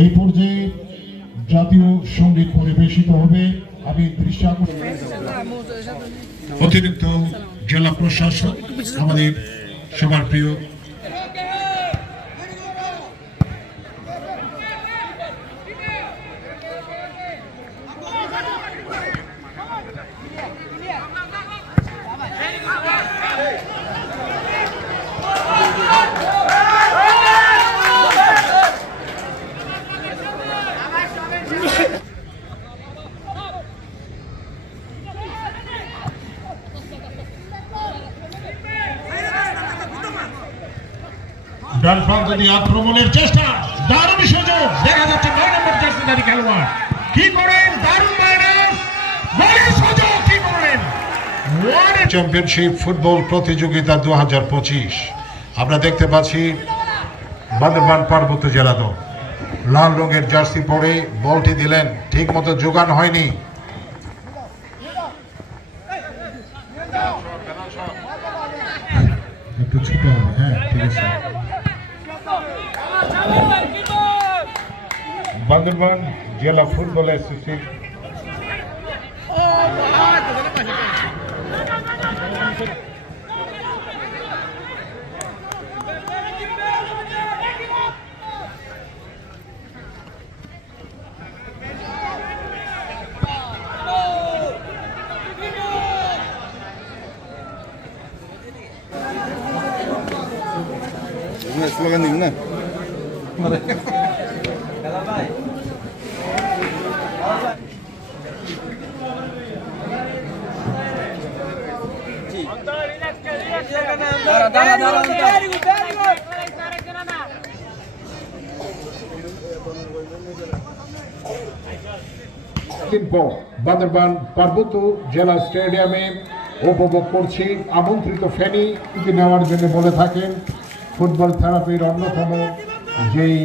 এই পর্যায়ে জাতীয় সঙ্গীত পরিবেশিত হবে। আমি দৃষ্টি অতিরিক্ত জেলা প্রশাসক আমাদের সবার প্রিয় ডান প্রান্ত দিয়ে আক্রমণের চেষ্টা, দারুণ সুযোগ, দেখা যাচ্ছে 9 নম্বর জার্সিধারী খেলোয়াড় কি করেন, দারুণ মাইনাস গোলের সুযোগ কি করেন। চ্যাম্পিয়নশিপ ফুটবল প্রতিযোগিতা 2025 আমরা দেখতে পাচ্ছি বান্দরবান পার্বত্য জেলা দল লাল রঙের জার্সি পরে বলটি দিলেন, ঠিক মতো যোগান হয়নি। একটু ছোট হবে, হ্যাঁ ঠিক আছে। বান্দরবান জেলা ফুটবল অ্যাসোসিয়েশন স্লোগান দিন না বান্দরবান পার্বত্য জেলা স্টেডিয়ামে উপভোগ করছি। আমন্ত্রিত ফ্যানি নেওয়ার জন্য বলে থাকেন ফুটবল থেরাপির অন্যতম যেই